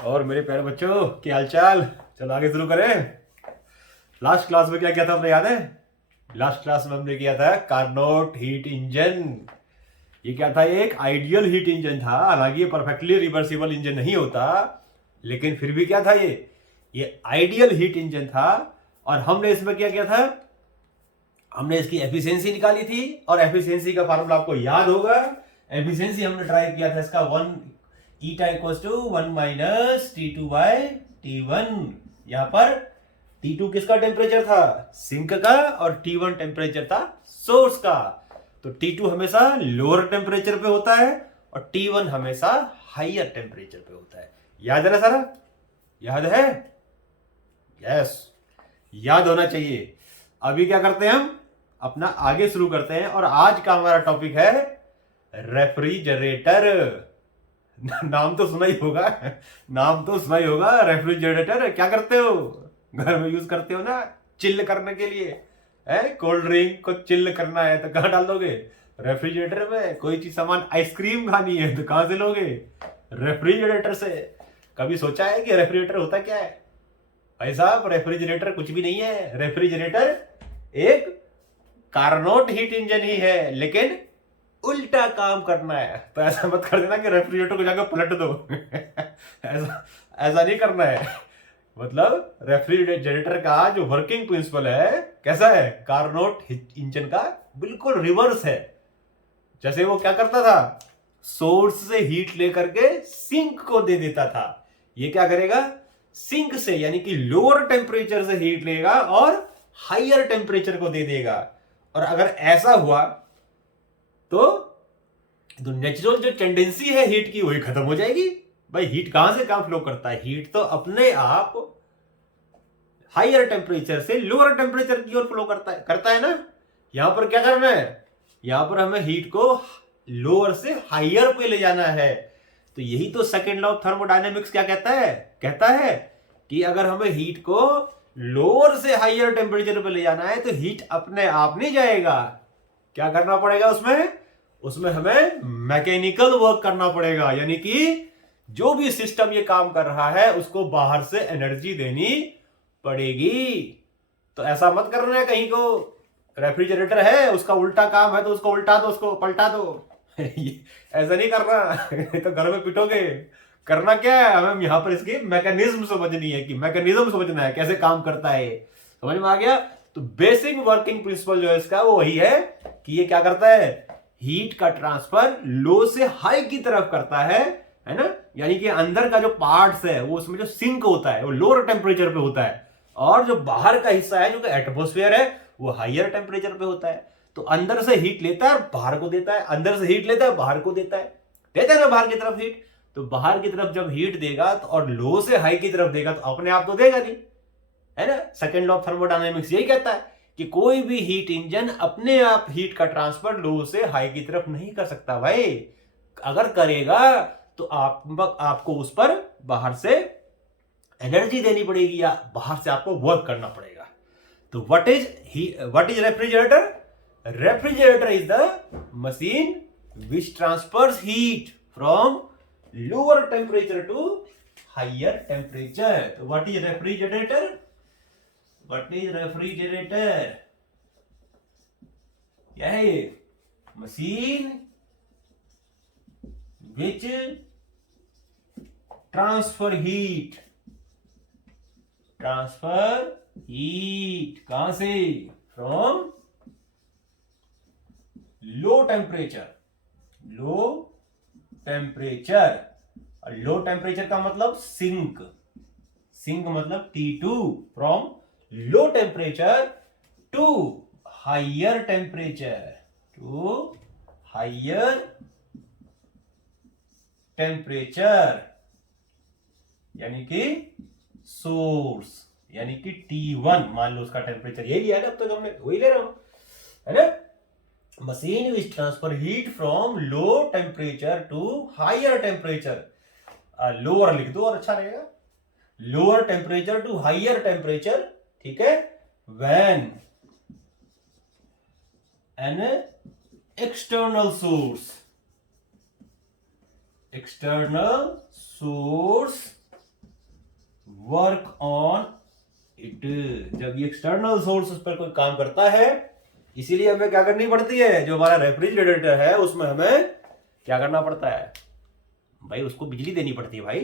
और मेरे प्यारे बच्चों, क्या हालचाल। चलो आगे शुरू करें। लास्ट क्लास में क्या किया था आपने याद है? लास्ट क्लास में हमने किया था कार्नोट हीट इंजन। ये क्या था? ये एक आइडियल हीट इंजन था। हालांकि ये परफेक्टली रिवर्सिबल इंजन नहीं होता, लेकिन फिर भी क्या था ये आइडियल हीट इंजन था। और हमने इसमें क्या किया था? हमने इसकी एफिशिएंसी निकाली थी, और एफिशिएंसी का फार्मूला आपको याद होगा। एफिशिएंसी हमने ट्राई किया था इसका one eta equals to 1 minus T2 by T1। यहां पर T2 किसका टेम्परेचर था? सिंक का। और T1 टेम्परेचर था सोर्स का। तो T2 हमेशा लोअर टेम्परेचर पे होता है और T1 हमेशा हाइयर टेम्परेचर पे होता है। याद है ना सारा? याद है? यस, याद होना चाहिए। अभी क्या करते हैं? हम अपना आगे शुरू करते हैं, और आज का हमारा टॉपिक है रेफ्रिजरेटर। नाम तो सुना ही होगा। नाम तो सुना ही होगा, रेफ्रिजरेटर। क्या करते हो? घर में यूज करते हो ना, चिल करने के लिए। है, कोल्ड ड्रिंक को चिल करना है तो कहां डाल दोगे? रेफ्रिजरेटर में। कोई चीज सामान आइसक्रीम खानी है तो कहां से लोगे? रेफ्रिजरेटर से। कभी सोचा है कि रेफ्रिजरेटर होता क्या है? भाई साहब, रेफ्रिजरेटर कुछ भी नहीं है। रेफ्रिजरेटर एक कार्नोट हीट इंजन ही है, लेकिन उल्टा काम करना है। तो ऐसा मत कर देना कि रेफ्रिजरेटर को जाकर पलट दो। ऐसा ऐसा नहीं करना है। मतलब रेफ्रिजरेटर का जो वर्किंग प्रिंसिपल है, कैसा है? कार्नोट इंजन का बिल्कुल रिवर्स है। जैसे वो क्या करता था? सोर्स से हीट लेकर के सिंक को दे देता था। ये क्या करेगा? सिंक से, यानी कि लोअर टेम्परेचर से हीट लेगा और हाइयर टेम्परेचर को दे देगा। और अगर ऐसा हुआ तो नेचुरल जो टेंडेंसी है हीट की, वही खत्म हो जाएगी। भाई, हीट कहां से कहां फ्लो करता है? हीट तो अपने आप हाइयर टेम्परेचर से लोअर टेम्परेचर की ओर फ्लो करता है ना। यहां पर क्या करना है? यहां पर हमें हीट को लोअर से हाइयर पे ले जाना है। तो यही तो सेकेंड लॉ ऑफ थर्मोडायनेमिक्स क्या कहता है? कहता है कि अगर हमें हीट को लोअर से हाइयर टेम्परेचर पे ले जाना है तो हीट अपने आप नहीं जाएगा। क्या करना पड़ेगा उसमें? उसमें हमें मैकेनिकल वर्क करना पड़ेगा, यानी कि जो भी सिस्टम ये काम कर रहा है उसको बाहर से एनर्जी देनी पड़ेगी। तो ऐसा मत करना है कहीं को रेफ्रिजरेटर है उसका उल्टा काम है तो उसको उल्टा दो, उसको पलटा दो। ऐसा नहीं करना। तो घर में पिटोगे। करना क्या है? हमें यहां पर इसकी मैकेनिज्म समझनी है, कि मैकेनिज्म समझना है कैसे काम करता है। समझ में आ गया? तो बेसिक वर्किंग प्रिंसिपल जो है इसका वो वही है कि ये क्या करता है? हीट का ट्रांसफर लो से हाई की तरफ करता है ना। यानी कि अंदर का जो पार्ट्स है वो, उसमें जो सिंक होता है वो लोअर टेम्परेचर पे होता है, और जो बाहर का हिस्सा है जो कि एटमोस्फेयर है वो हाइयर टेम्परेचर पे होता है। तो अंदर से हीट लेता है और बाहर को देता है, अंदर से हीट लेता है बाहर को देता है ना बाहर की तरफ हीट। तो बाहर की तरफ जब हीट देगा तो, और लो से हाई की तरफ देगा, तो अपने आप तो देगा नहीं, है ना। सेकेंड लॉ ऑफ थर्मोडायनेमिक्स यही कहता है कि कोई भी हीट इंजन अपने आप हीट का ट्रांसफर लो से हाई की तरफ नहीं कर सकता भाई। अगर करेगा तो आपको उस पर बाहर से एनर्जी देनी पड़ेगी, या बाहर से आपको वर्क करना पड़ेगा। तो what is refrigerator? Refrigerator is the machine which transfers heat from lower temperature to higher temperature. तो what is refrigerator? What is refrigerator? क्या है ये? मशीन विच ट्रांसफर हीट कहां से? From low temperature. और लो टेम्परेचर का मतलब sink मतलब T2। From low temperature to higher temperature, यानी कि सोर्स, यानी कि T1। मान लो उसका टेम्परेचर यही लिया है ना, अब तक हमने वही ले रहा हूं, है ना। Machine which transfer heat from low temperature to higher temperature. Lower लिख दो और अच्छा रहेगा। Lower temperature to higher temperature, ठीक है। When an external source work on it. जब ये एक्सटर्नल सोर्स पर कोई काम करता है, इसीलिए हमें क्या करनी पड़ती है, जो हमारा रेफ्रिजरेटर है उसमें हमें क्या करना पड़ता है भाई, उसको बिजली देनी पड़ती है भाई,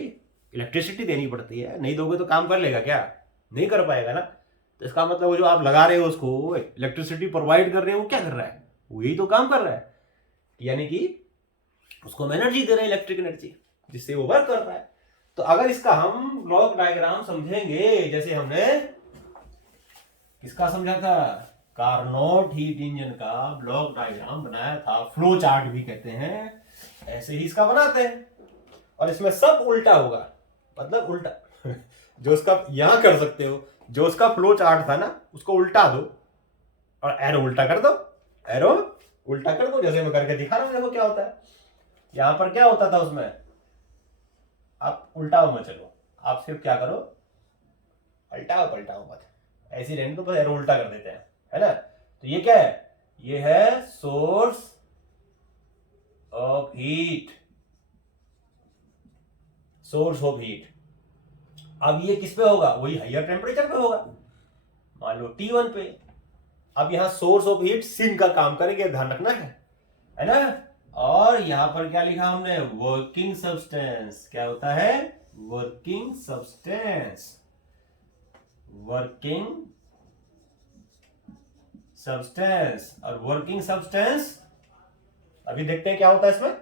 इलेक्ट्रिसिटी देनी पड़ती है। नहीं दोगे तो काम कर लेगा क्या? नहीं कर पाएगा ना। तो इसका मतलब वो जो आप लगा रहे हो उसको, इलेक्ट्रिसिटी प्रोवाइड कर रहे हो, वो क्या कर रहा है? वही तो काम कर रहा है, यानी कि उसको हम एनर्जी दे रहे हैं, इलेक्ट्रिक एनर्जी, जिससे वो वर्क कर रहा है। तो अगर इसका हम ब्लॉक डायग्राम समझेंगे, जैसे हमने किसका समझा था, कार्नोट हीट इंजन का ब्लॉक डायग्राम बनाया था, फ्लो चार्ट भी कहते हैं, ऐसे ही इसका बनाते हैं। और इसमें सब उल्टा होगा, मतलब उल्टा जो उसका यहां कर सकते हो, जो उसका फ्लो चार्ट था ना उसको उल्टा दो और एरो उल्टा कर दो, एरो उल्टा कर दो, जैसे मैं करके दिखा रहा हूं। देखो क्या होता है, यहां पर क्या होता था उसमें, आप उल्टाओ मत चलो, आप सिर्फ क्या करो, पलटाओ पलटाओ मत, ऐसी रहने तो बस एरो उल्टा कर देते हैं, है ना। तो ये क्या है, ये है source of heat, source of heat. अब ये किस पे होगा, वही हायर टेम्परेचर पे होगा, मान लो T1 पे। अब यहां सोर्स ऑफ हीट सिंक का काम करेंगे, ध्यान रखना है ना। और यहां पर क्या लिखा हमने, वर्किंग सब्सटेंस। क्या होता है, वर्किंग सब्सटेंस, वर्किंग सब्सटेंस। और वर्किंग सब्सटेंस अभी देखते हैं क्या होता है इसमें।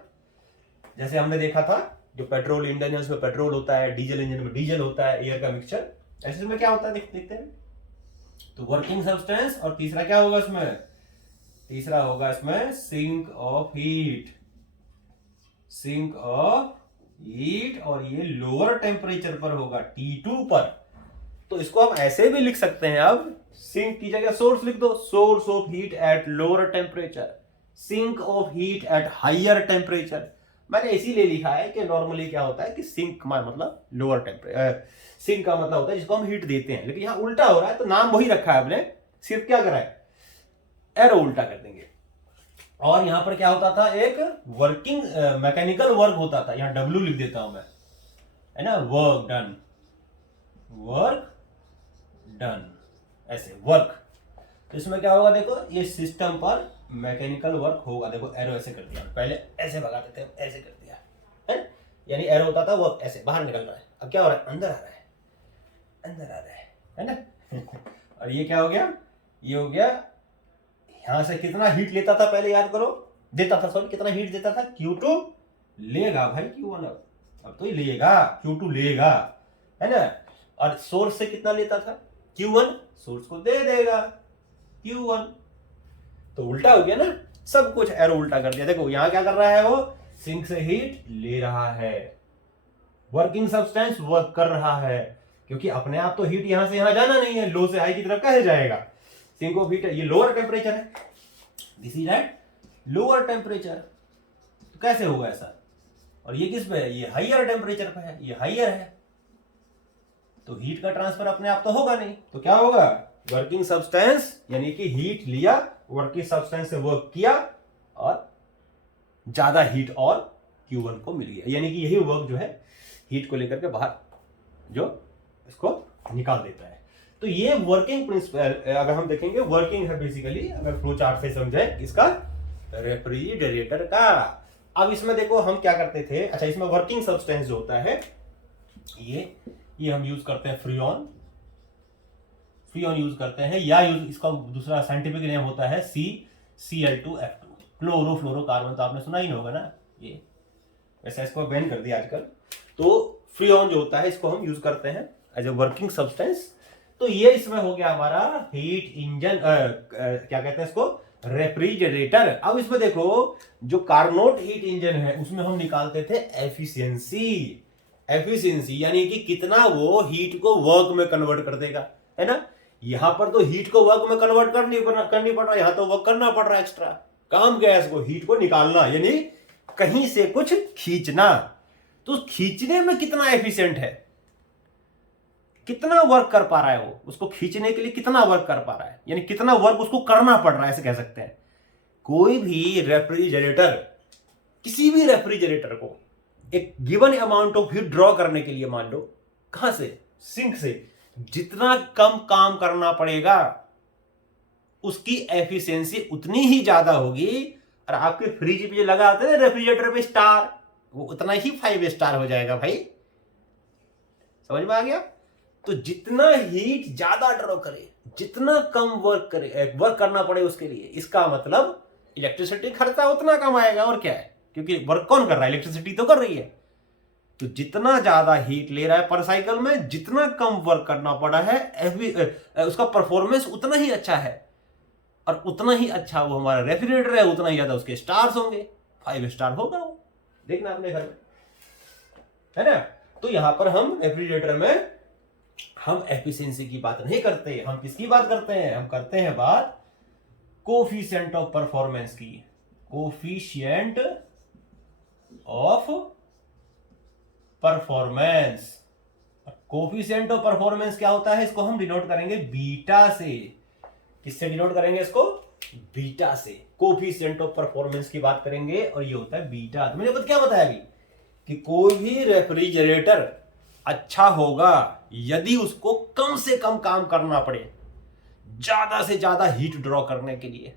जैसे हमने देखा था, जो पेट्रोल इंजन है उसमें पेट्रोल होता है, डीजल इंजन में डीजल होता है, एयर का मिक्सचर। ऐसे में क्या होता है देखते हैं। तो वर्किंग सब्सटेंस, और तीसरा क्या होगा इसमें, तीसरा होगा इसमें sink of heat, sink of heat. और ये लोअर टेम्परेचर पर होगा, T2 पर। तो इसको हम ऐसे भी लिख सकते हैं, अब सिंक की जगह सोर्स लिख दो, source of heat at lower temperature, sink of heat at higher temperature. मैंने इसीलिए लिखा है कि नॉर्मली क्या होता है कि सिंक का मतलब लोअर टेम्परेचर, सिंक का मतलब होता है जिसको हम हीट देते हैं, लेकिन यहां उल्टा हो रहा है, तो नाम वही रखा है आपने, सिर्फ क्या करा है, एरो उल्टा कर देंगे। और यहां पर क्या होता था, एक वर्किंग मैकेनिकल वर्क होता था, यहां W लिख देता हूं मैं, है ना, वर्क डन, वर्क डन, ऐसे वर्क। तो इसमें क्या होगा, देखो ये सिस्टम पर मैकेनिकल वर्क होगा। देखो एरो ऐसे कर दिया, पहले ऐसे भगा देते हैं, ऐसे कर दिया है, यानी एरो होता था वर्क, ऐसे बाहर निकल रहा है। अब क्या हो रहा है, अंदर आ रहा है, अंदर आ रहा है ना। और ये क्या हो गया, ये हो गया, यहां से कितना हीट लेता था पहले याद करो, देता था, सॉरी कितना हीट देता था, Q2 लेगा भाई Q1, अब तो ही लेगा, Q2 लेगा, है ना। और सोर्स से कितना लेता था, Q1, सोर्स को दे देगा Q1। तो उल्टा हो गया ना, सब कुछ एरो उल्टा कर दिया। देखो यहां क्या कर रहा है, वो सिंक से हीट ले रहा है, वर्किंग सब्सटेंस वर्क कर रहा है, क्योंकि अपने आप तो हीट यहां से यहां जाना नहीं है, लो से हाई की तरफ कैसे जाएगा, सिंक ऑफ हीट, ये लोअर टेम्परेचर है, this is eight lower temperature, तो कैसे होगा ऐसा। और ये किस पे है, ये हाइयर टेम्परेचर पे है, ये हाइयर है, तो हीट का ट्रांसफर अपने आप तो होगा नहीं, तो क्या होगा, वर्किंग सब्सटेंस यानी कि हीट लिया, वर्किंग सब्सटेंस से वर्क किया और ज्यादा हीट और Q1 को मिल गया, यानी कि यही वर्क जो है हीट को लेकर के बाहर जो इसको निकाल देता है। तो ये वर्किंग प्रिंसिपल, अगर हम देखेंगे वर्किंग है बेसिकली, अगर फ्लो चार्ट से समझे इसका रेफ्रिजरेटर का। अब इसमें देखो हम क्या करते थे, अच्छा इसमें वर्किंग सब्सटेंस जो होता है, ये हम यूज करते हैं फ्रीऑन, फ्रीऑन यूज करते हैं, या इसका दूसरा साइंटिफिक नेम होता है Cl2F2, क्लोरोफ्लोरोकार्बन, तो आपने सुना ही होगा ना ये, वैसे इसको बैन कर दिया आजकल। तो फ्रीऑन जो होता है इसको हम यूज करते हैं एज ए वर्किंग सब्सटेंस। तो ये इसमें हो गया हमारा हीट इंजन, क्या कहते हैं इसको, रेफ्रिजरेटर। अब इसमें देखो जो कार्नोट हीट इंजन है उसमें हम निकालते थे एफिशिएंसी, एफिशिएंसी यानी कि कितना वो हीट को वर्क में कन्वर्ट कर देगा, है ना। यहां पर तो हीट को वर्क में कन्वर्ट करनी पड़ रहा है, यहां तो वर्क करना पड़ रहा है एक्स्ट्रा, काम क्या है इसको, हीट को निकालना, यानी कहीं से कुछ खींचना। तो खींचने में कितना एफिशिएंट है, कितना वर्क कर पा रहा है वो, उसको खींचने के लिए कितना वर्क कर पा रहा है, यानी कितना वर्क उसको करना पड़ रहा है, ऐसे कह सकते हैं। कोई भी रेफ्रिजरेटर, किसी भी रेफ्रिजरेटर को एक given amount of heat draw करने के लिए, मान लो कहां से, सिंक से जितना कम काम करना पड़ेगा उसकी एफिशिएंसी उतनी ही ज्यादा होगी। और आपके फ्रिज पे लगा होता है ना रेफ्रिजरेटर पे स्टार, वो उतना ही 5 स्टार हो जाएगा भाई। समझ में आ गया? तो जितना हीट ज्यादा ड्रॉ करे, जितना कम वर्क करना पड़े उसके लिए, इसका मतलब इलेक्ट्रिसिटी खर्चा उतना कम आएगा। और क्या है, क्योंकि वर्क कौन कर रहा है, इलेक्ट्रिसिटी तो कर रही है। तो जितना ज्यादा हीट ले रहा है पर साइकिल में, जितना कम वर्क करना पड़ा है, उसका परफॉर्मेंस उतना ही अच्छा है। और उतना ही अच्छा वो हमारा रेफ्रिजरेटर है, उतना ही ज्यादा उसके स्टार्स होंगे, 5 स्टार होगा वो। देखना अपने घर में, है ना। तो यहां पर हम रेफ्रिजरेटर में हम एफिशिएंसी की बात नहीं करते, हम किसकी बात करते हैं, हम करते हैं बात कोफिशिएंट ऑफ परफॉर्मेंस की। Coefficient of performance. Coefficient of performance क्या होता है, इसको हम डिनोट करेंगे बीटा से। किससे डिनोट करेंगे इसको, बीटा से। कोफिशिएंट ऑफ परफॉर्मेंस की बात करेंगे और ये होता है बीटा। तो मैंने क्या बताया अभी कि कोई भी रेफ्रिजरेटर अच्छा होगा यदि उसको कम से कम काम करना पड़े ज्यादा से ज्यादा हीट ड्रॉ करने के लिए,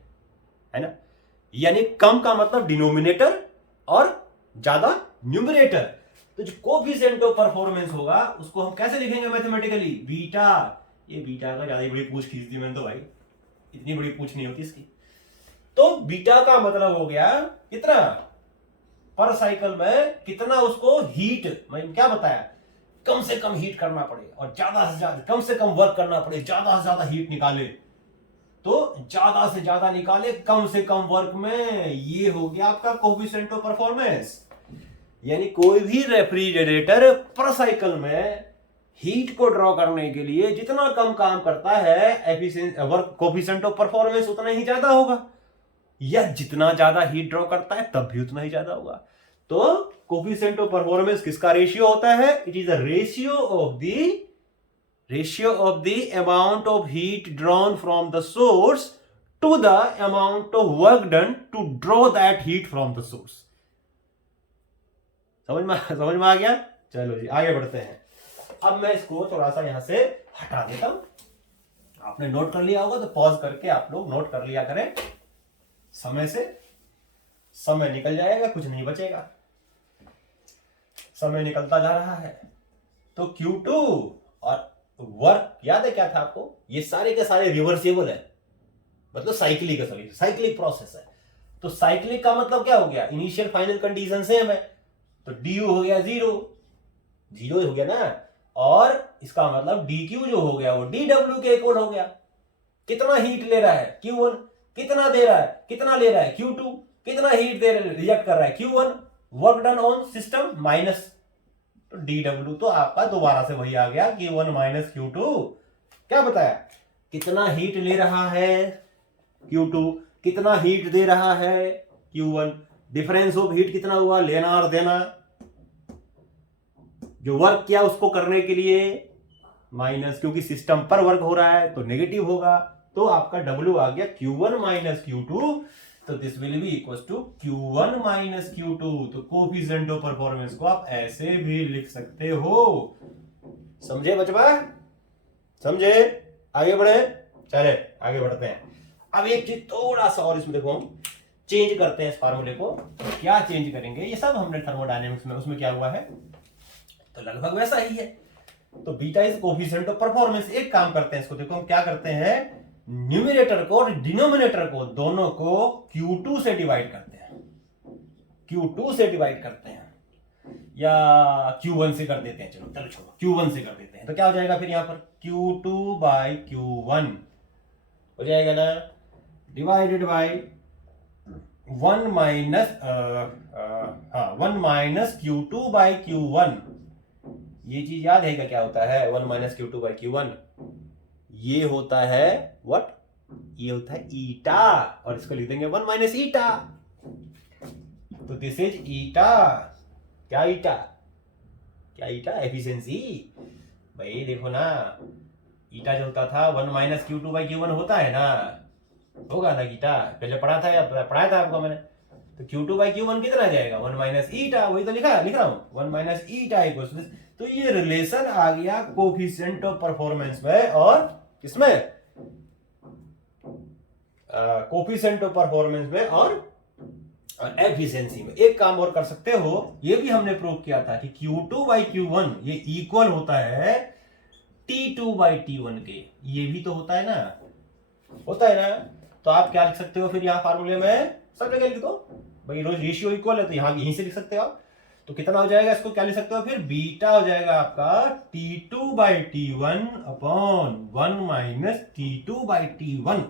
है ना। यानी कम का मतलब डिनोमिनेटर और ज्यादा न्यूमरेटर। तो जो कोफिशिएंट ऑफ परफॉर्मेंस होगा उसको हम कैसे लिखेंगे मैथमेटिकली, बीटा। ये बीटा का ज्यादा बड़ी पूछ खींच दी मैंने तो भाई, इतनी बड़ी पूछ नहीं होती इसकी। तो बीटा का मतलब हो गया कितना पर साइकिल में, कितना उसको हीट, मैंने क्या बताया, कम से कम हीट करना पड़े और ज्यादा से ज्यादा, कम से कम वर्क करना पड़े, ज्यादा से ज्यादा हीट निकाले। तो ज्यादा से ज्यादा निकाले कम से कम वर्क में, ये हो गया आपका कोफिशिएंट ऑफ परफॉर्मेंस। यानी कोई भी रेफ्रिजरेटर पर साइकिल में हीट को ड्रॉ करने के लिए जितना कम काम करता है, efficiency work coefficient of performance उतना ही ज्यादा होगा। या जितना ज्यादा हीट ड्रॉ करता है तब भी उतना ही ज्यादा होगा। तो कोफिशिएंट ऑफ परफॉर्मेंस किसका रेशियो होता है, it is the ratio of the amount of heat drawn from the source to the amount of work done to draw that heat from the source. समझ में आ गया। चलो जी आगे बढ़ते हैं। अब मैं इसको थोड़ा सा यहां से हटा देता हूं। आपने नोट कर लिया होगा तो पॉज करके आप लोग नोट कर लिया करें, समय निकल जाएगा, कुछ नहीं बचेगा। समय निकलता जा रहा है। तो Q2 और वर्क याद है क्या था आपको, ये सारे के सारे रिवर्सिबल है, मतलब साइक्लिक प्रोसेस है। तो साइक्लिक का मतलब क्या हो गया, इनिशियल फाइनल कंडीशन सेम है। तो du हो गया 0 हो गया ना, और इसका मतलब dq जो हो गया वो dw के इक्वल हो गया। कितना हीट ले रहा है Q1, कितना दे रहा है, कितना ले रहा है Q2, कितना हीट दे रहा है, रिजेक्ट कर रहा है Q1, work done on system minus तो dw। तो आपका दोबारा से वही आ गया Q1 माइनस Q2। क्या बताया, कितना हीट ले रहा है Q2, कितना हीट दे रहा है Q1, डिफरेंस ऑफ हीट कितना हुआ, लेना और देना, जो वर्क किया उसको करने के लिए माइनस, क्योंकि सिस्टम पर वर्क हो रहा है तो नेगेटिव होगा। तो आपका W आ गया Q1 माइनस Q2। तो this will be equal to Q1 minus Q2। तो कोफिशिएंट ऑफ परफॉर्मेंस को आप ऐसे भी लिख सकते हो। समझे बचवा, समझे, आगे बढ़े, चले आगे बढ़ते हैं। अब एक चीज थोड़ा सा और इसमें देखो, हम चेंज करते हैं इस फार्मूले को। क्या चेंज करेंगे, ये सब हमने थर्मोडायनेमिक्स में उसमें क्या हुआ है तो लगभग वैसा ही है। तो beta is coefficient of performance. एक काम करते हैं, इसको देखो हम क्या करते हैं, न्यूमरेटर को और डिनोमिनेटर को दोनों को Q2 से डिवाइड करते हैं, Q2 से डिवाइड करते हैं, या Q1 से कर देते हैं, चलो छोड़ो Q1 से कर देते हैं। तो क्या हो जाएगा फिर यहाँ पर Q2 बाई Q1 हो जाएगा ना, divided by 1 minus Q2 by Q1। ये चीज याद है क्या होता है 1 माइनस Q2 बाई Q1, ये होता है व्हाट, ये होता है ईटा, और इसको लिख देंगे 1 माइनस ईटा। तो दिस इज ईटा। क्या ईटा, क्या ईटा, एफिशिएंसी। भाई देखो ना, ईटा जो होता था 1 माइनस Q2 बाई Q1 होता है ना, होगा ना ईटा, पहले पढ़ा था या पढ़ाया था आपको मैंने। तो Q2/Q1 कितना आ जाएगा 1 माइनस ईटा, वही तो लिख रहा हूं 1 माइनस ईटा इक्वल्स। तो ये रिलेशन आ गया कोफिशिएंट ऑफ परफॉर्मेंस में और किसमें, कोफिशिएंट ऑफ परफॉर्मेंस में और एफिशिएंसी में। एक काम और कर सकते हो, ये भी हमने प्रूव किया था कि Q2/Q1 ये इक्वल होता है T2/T1 के, ये भी तो होता है ना, होता है ना। तो आप क्या लिख सकते हो फिर यहाँ फार्मूले में, सब जगह लिख दो भाई, रोज रेशियो इक्वल है तो यहाँ यहीं से लिख सकते हो आप। तो कितना हो जाएगा, इसको क्या लिख सकते हो फिर, बीटा हो जाएगा आपका T2/T1 अपॉन 1 माइनस T2/T1,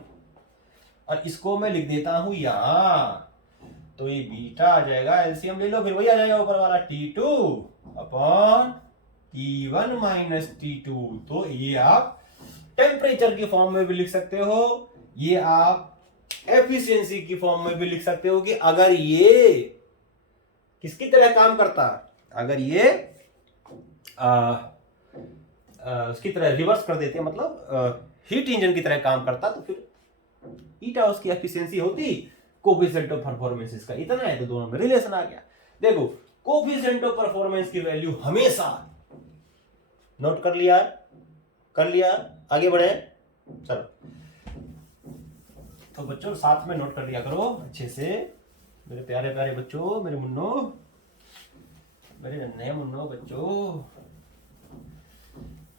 और इसको मैं लिख देता हूं यहां, तो ये बीटा आ जाएगा, एलसीएम ले लो फिर वही आ जाएगा ऊपर वाला T2 upon T1 minus T2। तो ये आप टेम्परेचर की फॉर्म में भी लिख सकते हो, ये आप एफिशिएंसी की फॉर्म में भी लिख सकते हो कि अगर ये किसकी तरह काम करता, अगर ये उसकी तरह रिवर्स कर देते, मतलब हीट इंजन की तरह काम करता, तो फिर ईटा उसकी एफिशिएंसी होती, कोफिशिएंट ऑफ परफॉर्मेंस इसका इतना है, तो दोनों में रिलेशन आ गया। देखो कोफिशिएंट ऑफ परफॉर्मेंस की वैल्यू हमेशा, नोट कर लिया, आगे बढ़े, चलो। तो बच्चों साथ में नोट कर लिया करो अच्छे से, मेरे प्यारे प्यारे बच्चों, मेरे मुन्नो, मेरे नन्हे मुन्नो बच्चों,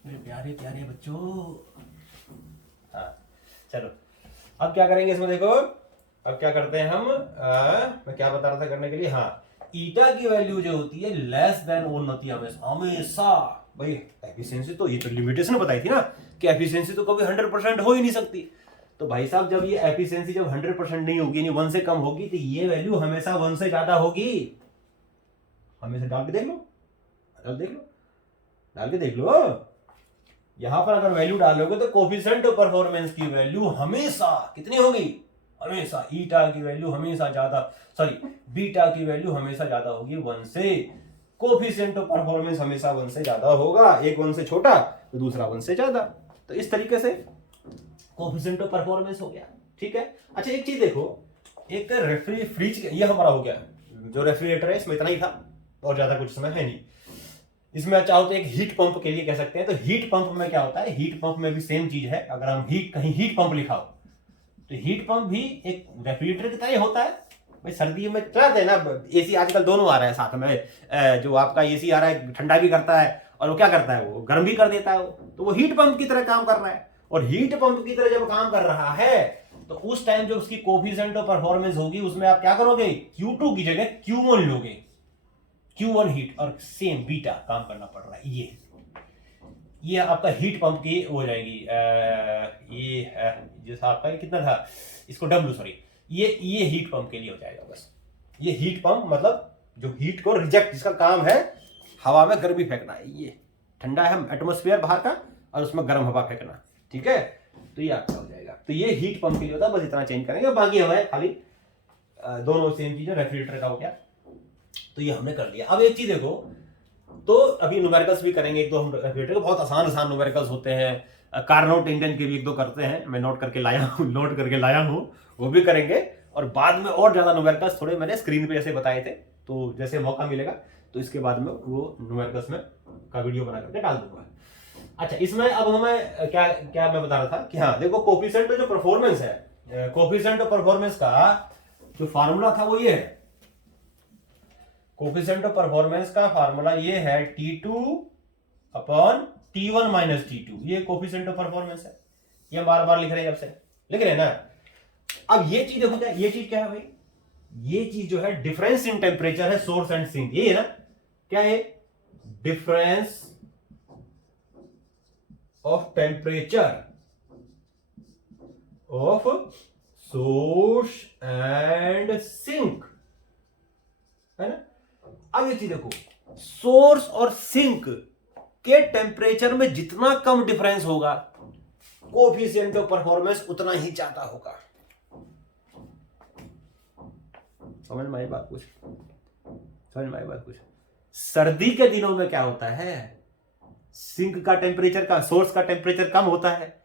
मेरे प्यारे प्यारे बच्चों। हाँ चलो, अब क्या करेंगे इसमें, देखो अब क्या करते हैं हम, मैं क्या बता रहा था करने के लिए, हाँ ईटा की वैल्यू जो होती है लेस देन वन होती है हमेशा भाई। एफिशिएंसी तो, ये तो लिमिटेशन बताई थी ना कि एफिशिएंसी तो कभी 100% हो ही नहीं सकती। तो भाई साहब जब ये एफिशिएंसी जब 100% नहीं होगी, यानी 1 से कम होगी, तो ये वैल्यू हमेशा 1 से ज्यादा होगी। हमेशा डाल के देख लो, डाल के देख लो। यहां पर अगर वैल्यू डालोगे तो कोफिशिएंट ऑफ परफॉर्मेंस की वैल्यू हमेशा कितनी होगी, हमेशा ईटा की वैल्यू हमेशा ज्यादा, बीटा की वैल्यू हमेशा ज्यादा होगी 1 से। कोफिशिएंट ऑफ परफॉर्मेंस हमेशा 1 से ज्यादा होगा, एक 1 से छोटा तो दूसरा 1 से ज्यादा। तो इस तरीके से कोफिशिएंट ऑफ परफॉर्मेंस हो गया, ठीक है। अच्छा एक चीज देखो, एक फ्रिज, ये हमारा हो गया जो रेफ्रिजरेटर है, इसमें इतना ही था और ज्यादा कुछ इसमें है नहीं। इसमें चाहो तो एक हीट पंप के लिए कह सकते हैं। तो हीट पंप में क्या होता है, हीट पंप में भी सेम चीज है। अगर हम कहीं हीट पंप लिखा हो तो हीट पंप भी एक रेफ्रिजरेटर की तरह होता है भाई। सर्दियों में चलाते हैं ना एसी, आजकल दोनों आ रहा है साथ में, जो आपका एसी आ रहा है ठंडा भी करता है और वो क्या करता है, वो गर्म भी कर देता है। तो वो हीट पंप की तरह काम कर रहा है, और हीट पंप की तरह जब काम कर रहा है तो उस टाइम जो उसकी कोफिशिएंट ऑफ परफॉर्मेंस होगी, उसमें आप क्या करोगे, Q2 की जगह Q1 लोगे, Q1 हीट, और सेम बीटा काम करना पड़ रहा है। ये आपका हीट पंप की हो जाएगी, ये जैसा आपका कितना था, इसको W, ये हीट पंप के लिए हो जाएगा बस। ये हीट पंप मतलब जो हीट को रिजेक्ट, जिसका काम है हवा में गर्मी फेंकना है, ये ठंडा है एटमॉस्फेयर बाहर का और उसमें गर्म हवा फेंकना, ठीक है। तो ये आपका हो जाएगा, तो ये हीट पंप के लिए होता है, बस इतना चेंज करेंगे, बाकी हमें खाली दोनों सेम चीज है। रेफ्रिजरेटर का हो गया, तो ये हमने कर लिया। अब एक चीज देखो, तो अभी न्यूमेरिकल्स भी करेंगे, एक दो हम रेफ्रिजरेटर के बहुत आसान न्यूमेरिकल्स होते हैं। कार्नोट इंजन के भी एक दो करते हैं, मैं नोट करके लाया हूँ, वो भी करेंगे। और बाद में और ज्यादा न्यूमेरिकल्स थोड़े मैंने स्क्रीन पे जैसे बताए थे, तो जैसे मौका मिलेगा तो इसके बाद में वो न्यूमेरिकल्स में का वीडियो बना करके डाल दूंगा। अच्छा इसमें अब हमें क्या मैं बता रहा था कि हाँ देखो, कोफिशिएंट जो परफॉर्मेंस है, कोफिशिएंट ऑफ परफॉर्मेंस का जो फार्मूला था वो ये है। कोफिशिएंट ऑफ परफॉर्मेंस का फार्मूला ये है T2 upon T1 minus T2, ये कोफिशिएंट ऑफ परफॉर्मेंस है। ये बार बार लिख रहे हैं, जब से लिख रहे हैं ना। अब ये चीज देखो, क्या ये चीज क्या है भाई, ये चीज जो है डिफरेंस इन टेम्परेचर है, सोर्स एंड सिंक, ये है ना, क्या है, difference of temperature of source and sink, है ना। अब ये चीज देखो, सोर्स और सिंक के टेम्परेचर में जितना कम डिफरेंस होगा, कोफिशिएंट ऑफ परफॉर्मेंस उतना ही ज्यादा होगा। समझ में आई बात कुछ? सर्दी के दिनों में क्या होता है, सिंक का टेम्परेचर का, सोर्स का टेम्परेचर कम होता है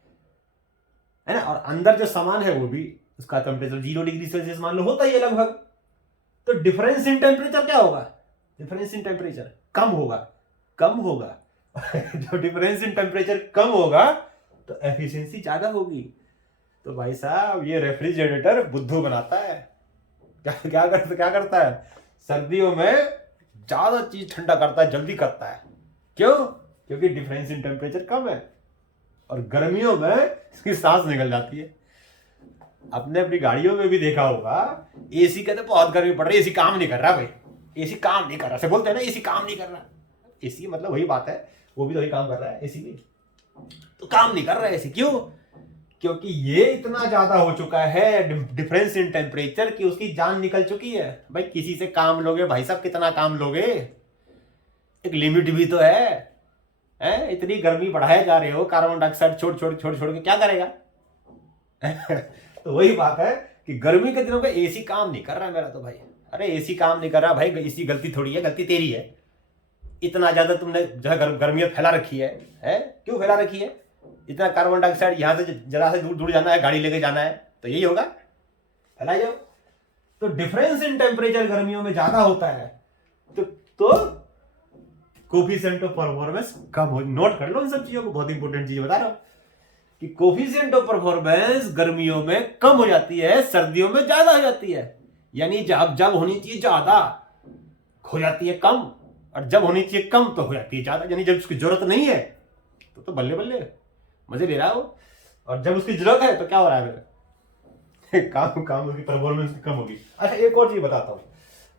ना, और अंदर जो सामान है वो भी, उसका टेम्परेचर 0 डिग्री सेल्सियस मान लो होता ही है लगभग, तो डिफरेंस इन टेम्परेचर क्या होगा? डिफरेंस इन टेम्परेचर कम होगा, कम होगा। जो डिफरेंस इन टेम्परेचर कम होगा तो एफिशिएंसी ज्यादा होगी। तो भाई साहब ये रेफ्रिजरेटर बुद्धू बनाता है। क्या करता है? सर्दियों में ज्यादा चीज ठंडा करता है, जल्दी करता है। क्यों? क्योंकि डिफरेंस इन टेम्परेचर कम है और गर्मियों में इसकी सांस निकल जाती है। आपने अपनी गाड़ियों में भी देखा होगा, एसी कहते बहुत गर्मी पड़ रही है, एसी काम नहीं कर रहा भाई, एसी काम नहीं कर रहा, से बोलते हैं ना एसी काम नहीं कर रहा। एसी मतलब वही बात है, वो भी तो वही काम कर रहा है, एसी भी तो काम नहीं कर रहा है एसी। क्यों? क्योंकि ये इतना ज्यादा हो चुका है डिफरेंस इन टेम्परेचर की उसकी जान निकल चुकी है। भाई किसी से काम लोगे भाई साहब, कितना काम लोगे? एक लिमिट भी तो है? इतनी गर्मी बढ़ाए जा रहे हो, कार्बन डाइऑक्साइड छोड़ छोड़ छोड़ छोड़ के क्या करेगा? तो वही बात है कि गर्मी के दिनों में एसी काम नहीं कर रहा है मेरा तो भाई। अरे एसी काम नहीं कर रहा भाई, इसी गलती थोड़ी है, गलती तेरी है। इतना ज्यादा तुमने जो है गर्मियां फैला रखी है? क्यों फैला रखी है? इतना कार्बन डाइऑक्साइड यहाँ से जरा से दूर दूर जाना है, गाड़ी लेके जाना है तो यही होगा, फैलाई जाओ। तो डिफरेंस इन टेम्परेचर गर्मियों में ज्यादा होता है तो कोफिशिएंट ऑफ परफॉर्मेंस कम हो। नोट कर लो इन सब चीजों को, बहुत इंपॉर्टेंट चीज बता रहा हूं कि कोफिशिएंट ऑफ परफॉर्मेंस गर्मियों में कम हो जाती है, सर्दियों में ज्यादा हो जाती है। यानी जब होनी चाहिए ज्यादा हो जाती है कम, और जब होनी चाहिए कम तो हो जाती है ज्यादा। यानी जब उसकी जरूरत नहीं है तो बल्ले बल्ले मजे ले रहा हो, और जब उसकी जरूरत है तो क्या हो रहा है मेरे? काम उसकी परफॉर्मेंस कम होगी। अच्छा एक और चीज बताता हूं,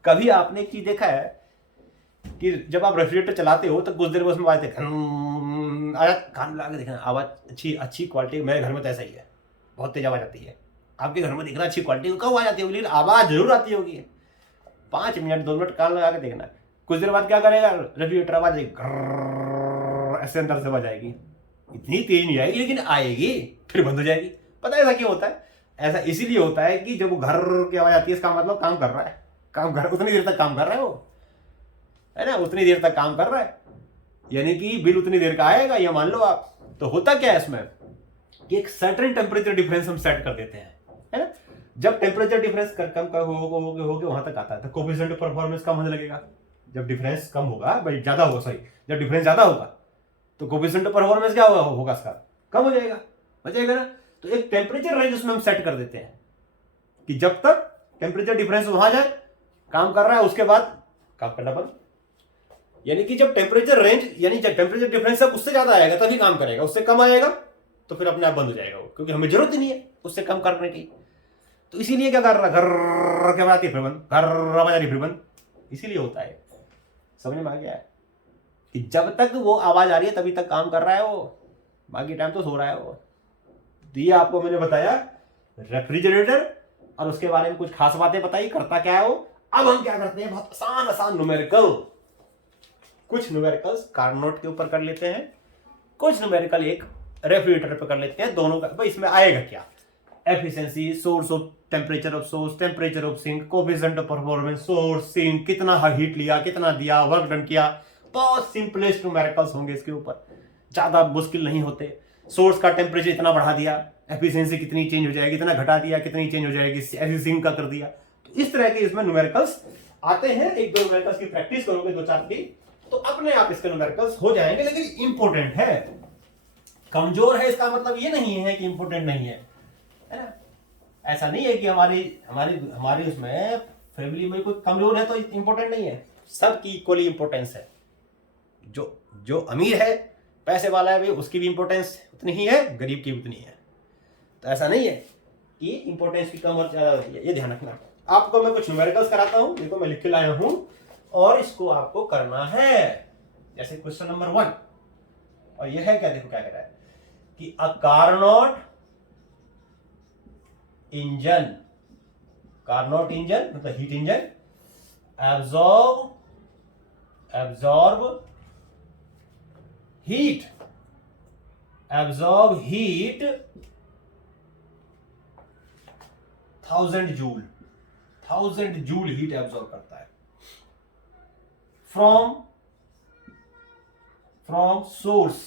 कभी आपने एक चीज देखा है कि जब आप रेफ्रिजरेटर चलाते हो तो कुछ देर में उसमें आवाज कान लगा के देखना, आवाज अच्छी क्वालिटी। मेरे घर में तो ऐसा ही है, बहुत तेज आवाज आती है। आपके घर में देखना अच्छी क्वालिटी कब आवाज आती होगी, लेकिन आवाज जरूर आती होगी। 5 मिनट 2 मिनट कान लगा के देखना, कुछ देर बाद क्या करेगा रेफ्रिजरेटर, आवाज ऐसे अंदर से आवाज आएगी। इतनी तेज नहीं आएगी लेकिन आएगी, फिर बंद हो जाएगी। पता है ऐसा क्यों होता है? ऐसा इसीलिए होता है कि जब वो घर की आवाज आती है इसका मतलब काम कर रहा है, उतनी देर तक काम कर रहा है वो, है ना, उतनी देर तक काम कर रहा है, यानी कि बिल उतनी देर का आएगा, ये मान लो आप। तो होता क्या है इसमें कि एक सर्टेन टेम्परेचर डिफरेंस हम सेट कर देते हैं, है ना। जब टेम्परेचर डिफरेंस कम हो वहां तक आता है तो कोफिशिएंट ऑफ परफॉर्मेंस कम होने लगेगा। जब डिफरेंस कम होगा भाई, ज्यादा होगा, सॉरी, जब डिफरेंस ज्यादा होगा तो कोफिशिएंट ऑफ परफॉर्मेंस क्या होगा इसका, कम हो जाएगा, बचेगा ना। तो एक टेम्परेचर रेंज उसमें हम सेट कर देते हैं कि जब तक टेम्परेचर डिफरेंस वहां जाए काम कर रहा है, उसके बाद काम करना बंद। यानी कि जब टेम्परेचर रेंज, यानी जब टेम्परेचर डिफरेंस उससे ज्यादा आएगा तभी काम करेगा, उससे कम आएगा तो फिर अपने आप बंद हो जाएगा वो, क्योंकि हमें जरूरत ही नहीं है उससे कम करने की। तो इसीलिए क्या कर रहा है, घर क्या आती है फिर बंद, घर आवाज आ रही फिर बंद, इसीलिए होता है। समझ में आ गया है कि जब तक वो आवाज आ रही है तभी तक काम कर रहा है वो, बाकी टाइम तो सो रहा है वो। तो ये आपको मैंने बताया रेफ्रिजरेटर, और उसके बारे में कुछ खास बातें बताई, करता क्या है वो। अब हम क्या करते हैं, बहुत आसान आसान न्यूमेरिकल, कुछ न्यूमेरिकल्स कार्नोट के ऊपर कर लेते हैं, कुछ न्यूमेरिकल एक रेफ्रिजरेटर पे कर लेते हैं। दोनों का भाई इसमें आएगा क्या, efficiency, source of temperature of source, temperature of sink, coefficient of performance, source, sink, कितना हीट लिया, कितना दिया, वर्क डन किया। बहुत सिंपलेस्ट न्यूमेरिकल्स होंगे इसके ऊपर, ज्यादा मुश्किल नहीं होते। सोर्स का टेम्परेचर इतना बढ़ा दिया, एफिशिएंसी कितनी चेंज हो जाएगी, इतना घटा दिया कितनी चेंज हो जाएगी, ऐसी सिंक का कर दिया। तो इस तरह के इसमें न्यूमेरिकल्स आते हैं। एक दो न्यूमेरिकल्स की प्रैक्टिस करोगे, 2-4 की, तो अपने आप इसके न्यूमेरिकल्स हो जाएंगे। लेकिन इंपॉर्टेंट है, कमजोर है इसका मतलब ये नहीं है कि इंपॉर्टेंट नहीं है ना। ऐसा नहीं है कि हमारी उसमें फैमिली में कोई कमजोर है तो इंपॉर्टेंट नहीं है, सबकी इक्वली इंपॉर्टेंस है। जो अमीर है, पैसे वाला है, भी उसकी भी इंपॉर्टेंस उतनी ही है, गरीब की उतनी है। तो ऐसा नहीं है कि इंपॉर्टेंस की कम और ज्यादा होती है, ये ध्यान रखना। आपको मैं कुछ न्यूमेरिकल्स कराता हूं, देखो मैं लिख के लाया हूं, और इसको आपको करना है। जैसे क्वेश्चन नंबर 1, और यह है क्या, देखो क्या कह रहा है कि अ कार्नोट इंजन, कार्नोट इंजन मतलब heat engine, absorb heat 1000 joule, 1000 joule heat absorb करता है from source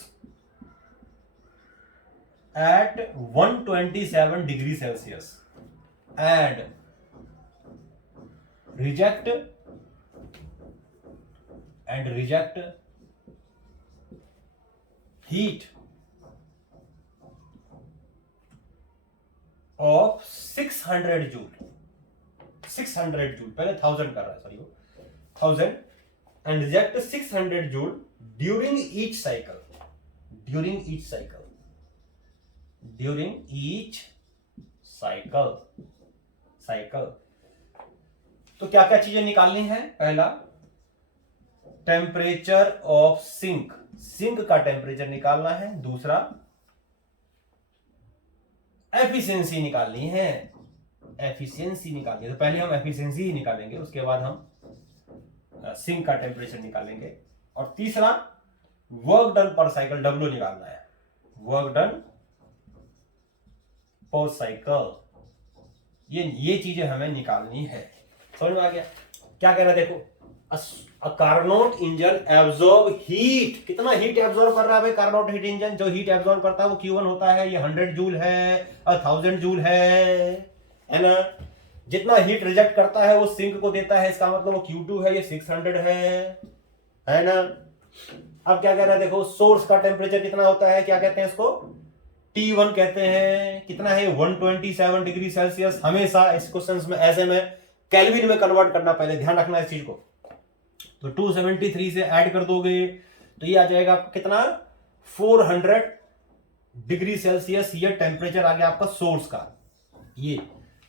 at 127 degree Celsius and reject and reject heat of 600 joule, 600 joule, पहले 1000 कर रहा है, sorry 1000 and reject 600 joule during each cycle, during each cycle, during each cycle, cycle. तो क्या क्या चीजें निकालनी है? पहला टेम्परेचर ऑफ सिंक, सिंक का टेम्परेचर निकालना है। दूसरा एफिशिएंसी निकालनी है, एफिशिएंसी निकालनी है। तो पहले हम एफिशिएंसी ही निकालेंगे, उसके बाद हम सिंक का टेम्परेचर निकालेंगे। और तीसरा वर्क डन पर साइकिल, डब्ल्यू निकालना है, वर्क डन पर साइकिल। ये चीजें हमें निकालनी है। समझ में आ गया? क्या कह रहा है देखो, कार्नोट इंजन एब्जॉर्ब हीट, कितना हीट एब्जॉर्ब कर रहा है भाई कार्नोट हीट इंजन? जो हीट एब्जॉर्ब करता है वो Q1 होता है, ये 100 जूल है और 1000 जूल है ना। जितना हीट रिजेक्ट करता है वो सिंक को देता है, इसका मतलब वो Q2 है, ये 600 है ना। अब क्या कह रहा है देखो, सोर्स का टेम्परेचर कितना होता है, क्या कहते हैं इसको? T1 कहते हैं। कितना है? 127 डिग्री सेल्सियस। हमेशा इस क्वेश्चंस में ऐसे में केल्विन में कन्वर्ट करना, पहले ध्यान रखना इस चीज को। तो 273 से ऐड कर दोगे तो ये आ जाएगा आपका कितना? 400 डिग्री सेल्सियस। ये टेम्परेचर आ गया आपका सोर्स का। ये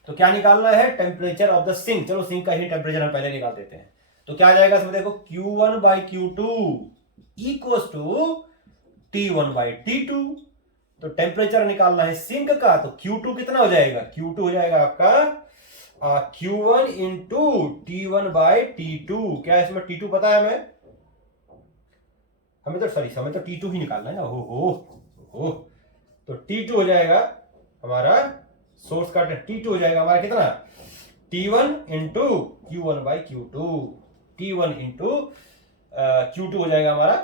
तो क्या निकालना है? Temperature of the sink. चलो सिंक का ही टेम्परेचर हम पहले निकाल देते हैं। तो क्या आ जाएगा इसमें देखो, Q1 by Q2 equals to T1 by T2। तो टेम्परेचर निकालना है सिंक का, तो Q2 कितना हो जाएगा? Q2 हो जाएगा आपका Q1 into T1 by T2। क्या इसमें T2 पता है हमें? हमें तो T2 ही निकालना है ना। हो तो T2 हो जाएगा हमारा सोर्स का, T2 हो जाएगा हमारा कितना? T1 into Q1 by Q2, T1 into Q2 हो जाएगा हमारा,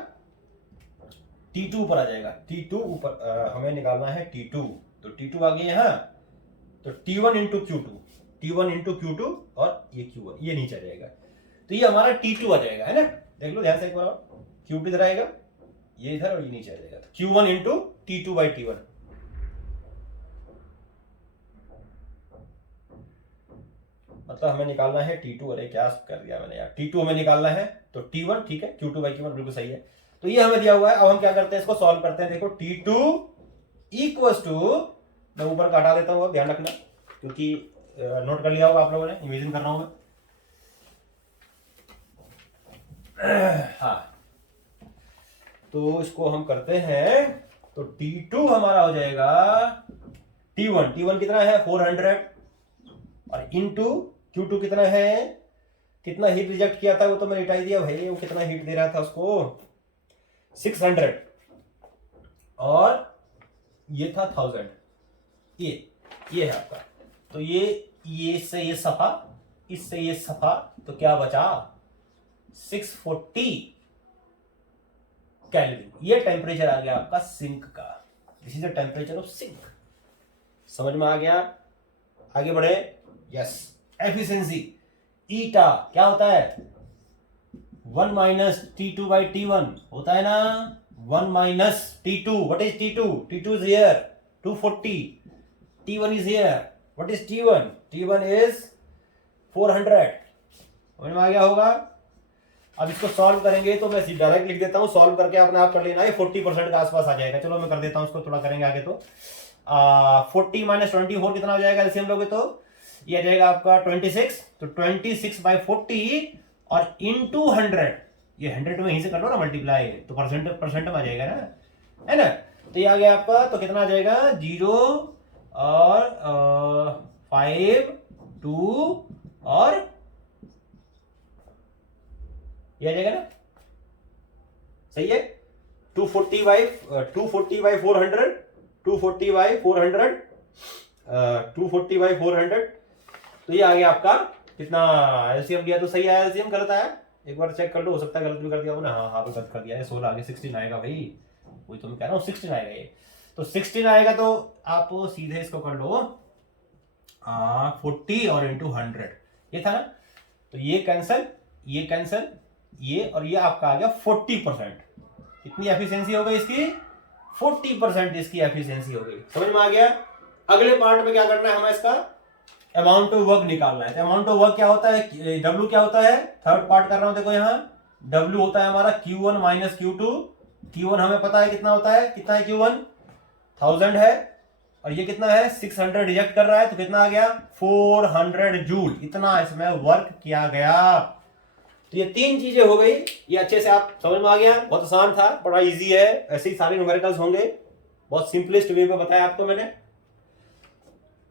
T2 ऊपर आ जाएगा, T2 ऊपर हमें निकालना है T2। तो T2 आ गया यहां, तो T1 into Q2, T1 into Q2 और ये Q1, ये नीचे आ जाएगा। तो ये हमारा T2 आ जाएगा, है ना। देख लो ध्यान से एक बार, Q2 इधर आएगा, ये इधर और ये नीचे आ जाएगा। तो Q1 into T2 by T1। मतलब हमें निकालना है T2। अरे क्या कर दिया मैंने यार, T2 हमें निकालना है, तो T1 ठीक है, Q2 बाई Q1 बिल्कुल सही है। तो ये हमें दिया हुआ है। अब हम क्या करते हैं, इसको सॉल्व करते हैं। देखो T2 इक्वल्स टू, मैं ऊपर का हटा देता हूँ, ध्यान रखना, क्योंकि नोट कर लिया होगा आप लोगों ने, इमेजिन कर रहा हूं मैं। हाँ, तो इसको हम करते हैं, तो T2 हमारा हो जाएगा T1 कितना है? 400 और इंटू Q2 कितना है? कितना हीट रिजेक्ट किया था वो तो मैंने हटा दिया भाई, वो कितना हीट दे रहा था उसको? 600 और ये था 1000। ये है आपका। तो ये से ये सफा, इससे ये सफा, तो क्या बचा? 640 केल्विन। ये टेम्परेचर आ गया आपका सिंक का। This is the temperature of sink. समझ में आ गया? आगे बढ़े। यस, एफिशिएंसी ईटा क्या होता है? 1 माइनस T2 बाई T1 होता है ना। 1 minus T2, what is T2? T2 is here 240, T1 is here, what is T1? T1 is 400। समझ में आ गया होगा? अब इसको सॉल्व करेंगे तो मैं डायरेक्ट लिख देता हूं, सॉल्व करके अपने आप कर लेना है। 40% के आसपास आ जाएगा। चलो मैं कर देता हूं इसको, थोड़ा करेंगे आगे। तो 40 माइनस 24 कितना हो जाएगा एलसीएम लोगे तो? ये आ जाएगा आपका 26। तो 26 बाई 40 और इंटू 100, ये 100 में यहीं से कर लो ना मल्टीप्लाई, तो परसेंट में आ जाएगा ना, है ना। तो ये आ गया आपका, तो कितना आ जाएगा? 0 और 5 2 और ये आ जाएगा ना, सही है। 240 बाई 400, 240 बाई 400, 240 बाई 400। तो ये आ गया आपका कितना एलसीएम दिया? तो सही आया एलसीएम, गलत आया? एक बार चेक कर लो, हो सकता है गलत भी कर दिया हो ना। हाँ गलत कर दिया है। 16 आगे 16 आएगा भाई, वही तो मैं कह रहा हूँ, 16 आएगा ये। तो 16 आएगा, तो आप सीधे इसको कर लो 40 और इंटू 100, ये था ना। तो ये कैंसल, ये कैंसल, ये और ये आपका आ गया 40%। कितनी एफिशिएंसी हो गई इसकी? 40% इसकी एफिशिएंसी हो गई। समझ में आ गया? अगले पार्ट में क्या करना है हमें, इसका अमाउंट ऑफ वर्क निकालना है। तो अमाउंट ऑफ वर्क क्या होता है? W क्या होता है? थर्ड पार्ट कर रहा हूं, देखो यहाँ W होता है हमारा Q1 माइनस Q2। Q1 हमें पता है कितना होता है, कितना है Q1? 1000 है, और ये कितना है? 600 रिजेक्ट कर रहा है, तो कितना आ गया? 400 जूल। इतना इसमें वर्क किया गया। तो ये तीन चीजें हो गई। ये अच्छे से आप समझ में आ गया? बहुत आसान था, बड़ा इजी है। ऐसे ही सारे न्यूमेरिकल्स होंगे, बहुत सिंपलेस्ट वे में बताया आपको मैंने।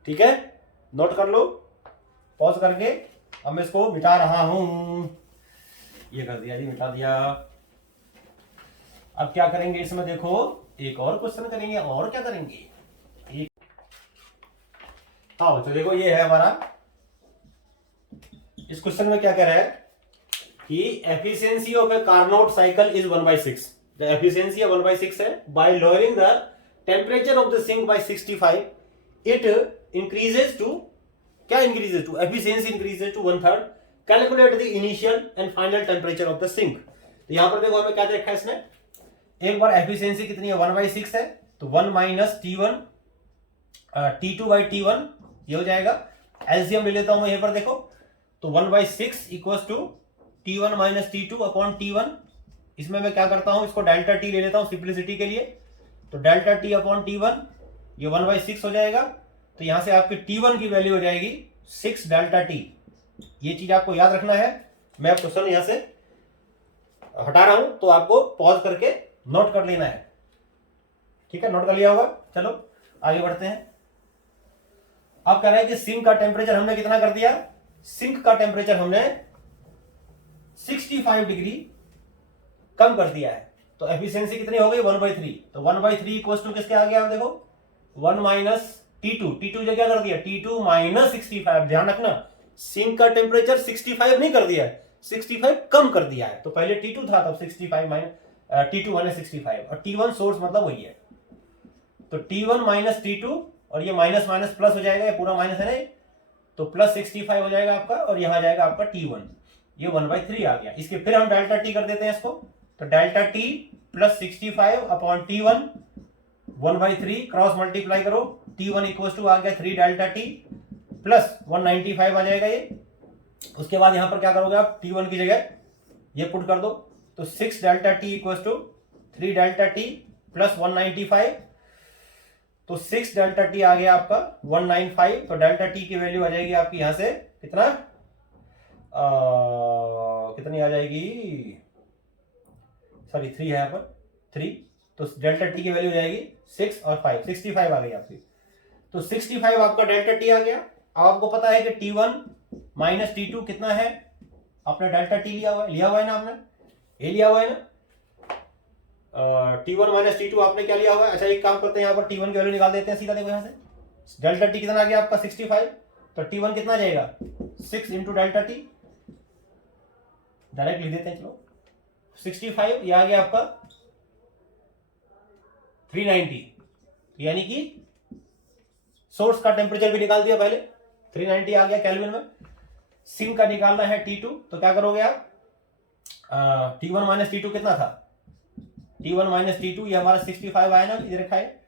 ठीक है, नोट कर लो, पॉज करके। अब मैं इसको मिटा रहा हूं। ये कर दिया जी, मिटा दिया। अब क्या करेंगे इसमें, देखो एक और क्वेश्चन करेंगे। और क्या करेंगे? हाँ तो देखो ये है हमारा, इस क्वेश्चन में क्या कह रहा है कि efficiency of a Carnot cycle is 1/6। The efficiency 1/6 है। By lowering the temperature of the sink by 65 it increases to, क्या increases to? Efficiency increases to 1/3। Calculate the initial and final temperature of the sink. तो यहां पर देखो हमें क्या देखा है इसने, एक बार एफिशिएंसी कितनी है? 1/6 है, तो 1 माइनस T1 T2/T1 ये हो जाएगा। एलसीएम ले लेता हूं मैं यहां पर, देखो तो 1/6 equals to T1 minus T2 upon T1। इसमें मैं क्या करता हूं, इसको डेल्टा टी ले लेता हूं सिंप्लिसिटी के लिए। तो डेल्टा टी अपॉन T1 ये 1/6 हो जाएगा। तो यहां से आपकी T1 की वैल्यू हो जाएगी 6 डेल्टा टी। ये चीज आपको याद रखना है। मैं अब क्वेश्चन यहां से हटा रहा हूं, तो आपको पॉज करके नोट कर लेना है। ठीक है, नोट कर लिया होगा। चलो आगे बढ़ते हैं। अब कह रहे हैं कि सिंक का टेम्परेचर हमने कितना कर दिया? सिंक का टेम्परेचर हमने 65 डिग्री कम कर दिया है। तो एफिशिएंसी कितनी हो गई? 1/3। तो 1/3 इक्वल्स टू किसके आ गया? देखो 1 माइनस T2। T2 जगह कर दिया T2 माइनस 65। ध्यान रखना, सिंक का टेम्परेचर 65 नहीं कर दिया है, 65 कम कर दिया है। तो पहले T2 था, तब 65 माइनस T2 माइनस 65, और T1 सोर्स मतलब वही है। तो T1 माइनस T2, और ये माइनस माइनस प्लस हो जाएगा, ये पूरा माइनस है ना, तो प्लस 65 हो जाएगा आपका, और यहां जाएगा आपका T1। ये 1/3 आ गया। इसके फिर हम डेल्टा टी कर देते हैं इसको। तो delta T plus 65 upon T1 1/3 cross multiply करो। T1 इक्वल्स टू आ गया 3 डेल्टा टी प्लस 195 आ जाएगा ये। उसके बाद यहां पर क्या करोगे आप? T1 की जगह ये पुट कर दो। तो 6 delta T equals to 3 delta T plus 195। तो 6 डेल्टा टी आ गया आपका 195। तो डेल्टा टी की वैल्यू आ जाएगी आपकी यहां से कितना, कितनी आ जाएगी? सॉरी 3 है यहाँ पर, 3। तो डेल्टा टी की वैल्यू हो जाएगी 6 और 5, 65 आ गई आपकी। तो 65 आपका डेल्टा टी आ गया। अब आपको पता है कि T1 माइनस T2 कितना है? आपने डेल्टा टी लिया हुआ है ना आपने, ये लिया हुआ है ना। T1 माइनस T2 आपने क्या लिया हुआ है? अच्छा एक काम करते हैं, यहाँ पर T1 की वैल्यू निकाल देते हैं सीधा। देखो यहाँ से डेल्टा टी कितना आ गया आपका? 65। तो T1 कितना जाएगा? 6 इंटू डेल्टा टी, डायरेक्ट लिख देते हैं। चलो 65 ये आ गया आपका 390, यानी कि सोर्स का टेम्परेचर भी निकाल दिया पहले, 390 आ गया केल्विन में। सिंक का निकालना है T2, तो क्या करोगे आप? T1 माइनस T2 कितना था? T1 माइनस T2 ये हमारा 65 आया ना, इधर रखा है।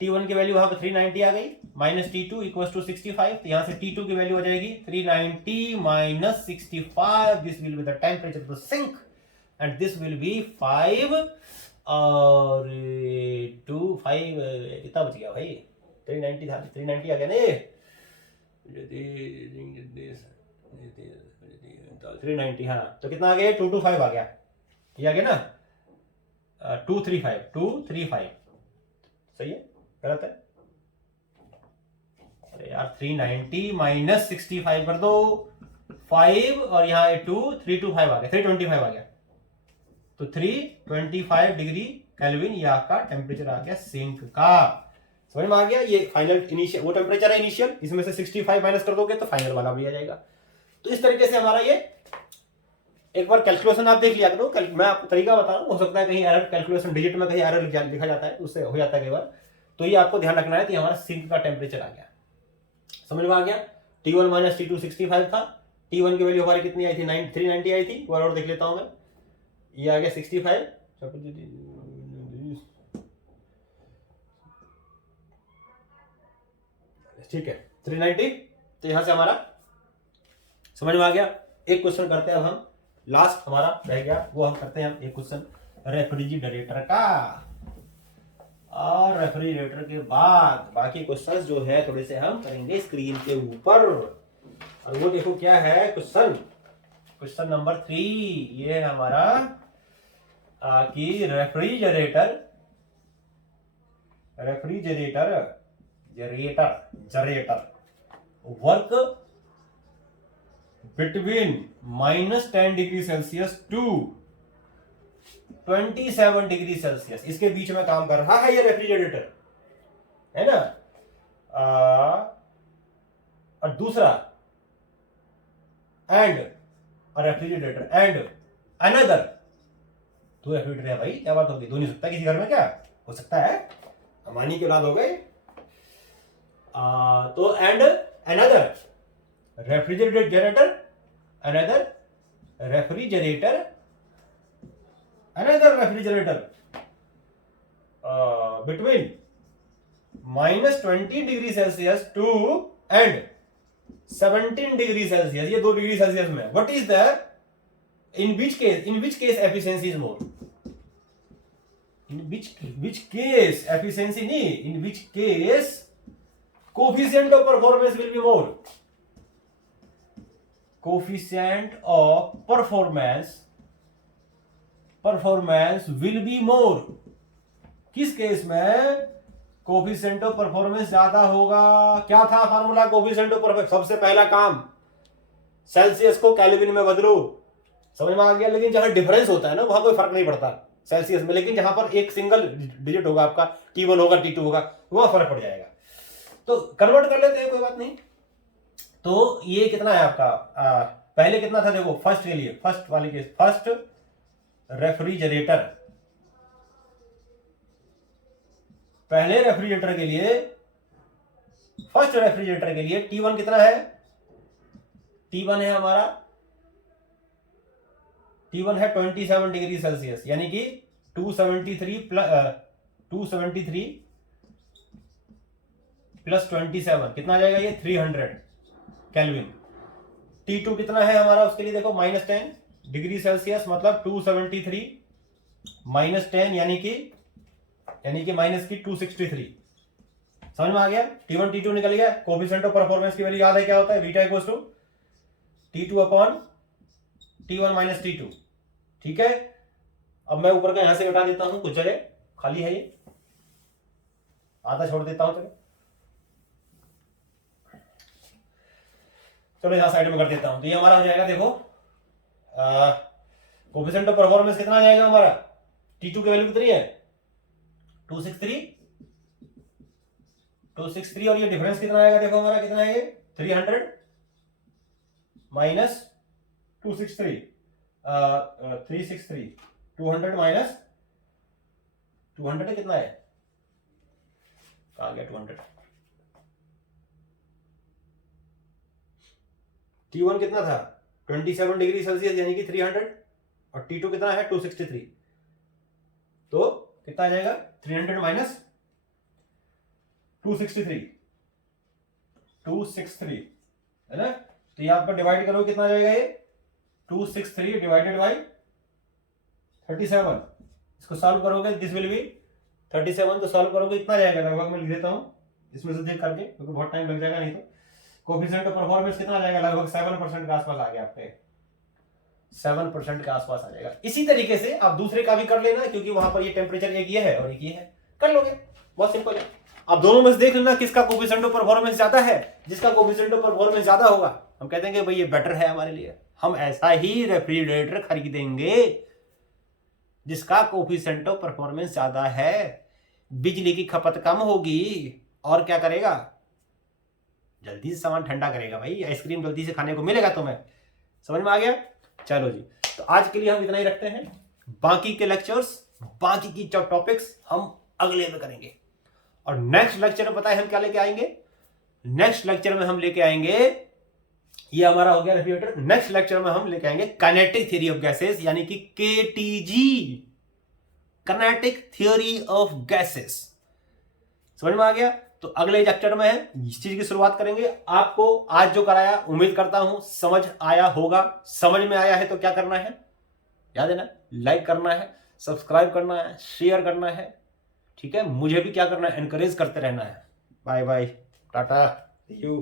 T1 की वैल्यू वहां पे 390 आ गई, माइनस T2 इक्वल्स टू 65। तो यहां से T2 की वैल्यू हो जाएगी 390 minus 65। This will be the temperature of the sink and this will be 5 और 2 5 कितना बच गया भाई? 390 था, 390 आ गया ना ये, 390। हाँ तो कितना आ गया? 225 आ गया, ये आ गया ना 235 सही है गलत है? अरे यार 390 माइनस 65 कर दो 5 और यहाँ 2 325 आ गया, 325 आ गया। तो 325 डिग्री केल्विन ये आपका टेम्परेचर आ गया सिंक का। समझ में आ गया? ये फाइनल इनिशियल वो टेम्परेचर है इनिशियल, इसमें से 65 माइनस कर दोगे तो फाइनल वाला भी आ जाएगा। तो इस तरीके से हमारा ये एक बार कैलकुलेशन आप देख लिया करो। मैं आपको तरीका बता रहा हूँ, हो सकता है कहीं एरर कैलकुलेशन डिजिट में कहीं एरर लिखा जाता है, उससे हो जाता है कई बार। तो ये आपको ध्यान रखना है कि हमारा सिंक का टेम्परेचर आ गया। समझ में आ गया? T1 माइनस T2 65 था, T1 की वैल्यू हमारी कितनी आई थी, 390 आई थी। एक बार और देख लेता हूं मैं, ये आ गया 65, ठीक है 390। तो यहां से हमारा समझ में आ गया। एक क्वेश्चन करते हैं अब हम, लास्ट हमारा रह गया, वो हम करते हैं हम एक क्वेश्चन रेफ्रिजरेटर का, और रेफ्रिजरेटर के बाद बाकी क्वेश्चंस जो है थोड़े से हम करेंगे स्क्रीन के ऊपर। और वो देखो क्या है क्वेश्चन नंबर 3, ये है हमारा कि refrigerator work between -10 degree Celsius to 27 degree Celsius, इसके बीच में काम कर रहा है ये रेफ्रिजरेटर, है ना। और दूसरा रेफ्रिजरेटर एंड अनदर, दो रेफ्रिजरेटर है भाई, क्या बात होगी, दो नहीं सकता किसी घर में, क्या हो सकता है, अमानी की औलाद हो गए। तो and another refrigerator between -20 degree Celsius to and 17 degree Celsius, ये 2 डिग्री सेल्सियस में, what is the in which case efficiency is more, in which case efficiency नहीं, in which case coefficient of performance will be more, coefficient of performance will be more, किस case में coefficient of performance ज्यादा होगा। क्या था formula coefficient of performance, सबसे पहला काम सेल्सियस को केल्विन में बदलो, समझ में आ गया। लेकिन जहां डिफरेंस होता है ना वहां कोई फर्क नहीं पड़ता सेल्सियस में, लेकिन जहां पर एक सिंगल डिजिट होगा आपका, T1 होगा T2 होगा, वहां फर्क पड़ जाएगा। तो कन्वर्ट कर लेते हैं, कोई बात नहीं। तो ये कितना है आपका, पहले कितना था देखो, फर्स्ट के लिए, फर्स्ट वाले केस, फर्स्ट रेफ्रिजरेटर, पहले रेफ्रिजरेटर के लिए, फर्स्ट रेफ्रिजरेटर के लिए T1 कितना है, T1 है हमारा, T1 है 27 डिग्री सेल्सियस, यानी कि 273 प्लस 27 कितना आ जाएगा, ये 300 केल्विन। T2 कितना है हमारा, उसके लिए देखो -10 डिग्री सेल्सियस, मतलब 273 -10 यानी कि माइनस की 263, समझ में आ गया। T1 T2 निकल गया। कोफिशिएंट ऑफ परफॉर्मेंस की वैल्यू याद है क्या होता है, beta equals to T2 upon T1 minus T2, ठीक है। अब मैं ऊपर का यहां से हटा देता हूं, कुछ जगह खाली है, ये आधा छोड़ देता हूं, चलो यहां साइड में कर देता हूं। तो ये हमारा हो जाएगा, देखो कोफिशिएंट ऑफ परफॉर्मेंस कितना आ जाएगा हमारा, T2 की वैल्यू कितनी है, 263, और ये डिफरेंस कितना आएगा, देखो हमारा कितना है, ये 300 माइनस 263, 363, 200 माइनस 200 कितना है, कहां गया 200, T1 कितना था 27 डिग्री सेल्सियस यानी कि 300, और T2 कितना है 263, तो कितना आ जाएगा 300 माइनस 263 है ना। तो यहां पर डिवाइड करो, कितना आ जाएगा ये 263 डिवाइडेड बाई 37, इसको सॉल्व करोगे दिस विल बी 37, तो सॉल्व करोगे इतना जाएगा, लगभग मैं लिख देता हूं इसमें से देख करके, क्योंकि बहुत टाइम लग जाएगा नहीं तो। कोफिशिएंट ऑफ परफॉर्मेंस कितना आ जाएगा, लगभग 7% के आसपास आ गया, आपके 7% के आसपास आ जाएगा। इसी तरीके से आप दूसरे का भी कर लेना, क्योंकि वहां पर ये टेम्परेचर एक ये है और एक ये है, कर लोगे, बहुत सिंपल है। आप दोनों में से देख लेना किसका कोफिशिएंट ऑफ परफॉर्मेंस ज्यादा है, जिसका कोफिशिएंट ऑफ परफॉर्मेंस ज्यादा होगा हम कहते हैं कि भाई ये बेटर है हमारे लिए, हम ऐसा ही रेफ्रिजरेटर खरीदेंगे जिसका कोफिशिएंट ऑफ परफॉर्मेंस ज्यादा है, बिजली की खपत कम होगी, और क्या करेगा, जल्दी से सामान ठंडा करेगा भाई, आइसक्रीम जल्दी से खाने को मिलेगा तुम्हें, समझ में आ गया। चलो जी, तो आज के लिए हम इतना ही रखते हैं, बाकी के लेक्चर्स, बाकी की टॉपिक्स हम अगले में करेंगे। और नेक्स्ट लेक्चर में पता है हम क्या लेके आएंगे, नेक्स्ट लेक्चर में हम लेके आएंगे ये हमारा हो गया रेफ्रिजरेटर। नेक्स्ट लेक्चर में हम लेके आएंगे काइनेटिक थ्योरी ऑफ गैसेस, यानी कि KTG, kinetic theory of gases. समझ में आ गया? तो अगले लेक्चर में है इस चीज की शुरुआत करेंगे। आपको आज जो कराया उम्मीद करता हूं समझ आया होगा। समझ में आया है तो क्या करना है, याद है ना, लाइक करना है, सब्सक्राइब करना है, शेयर करना है, ठीक है। मुझे भी क्या करना है, एनकरेज करते रहना है। Bye bye, tata, see you.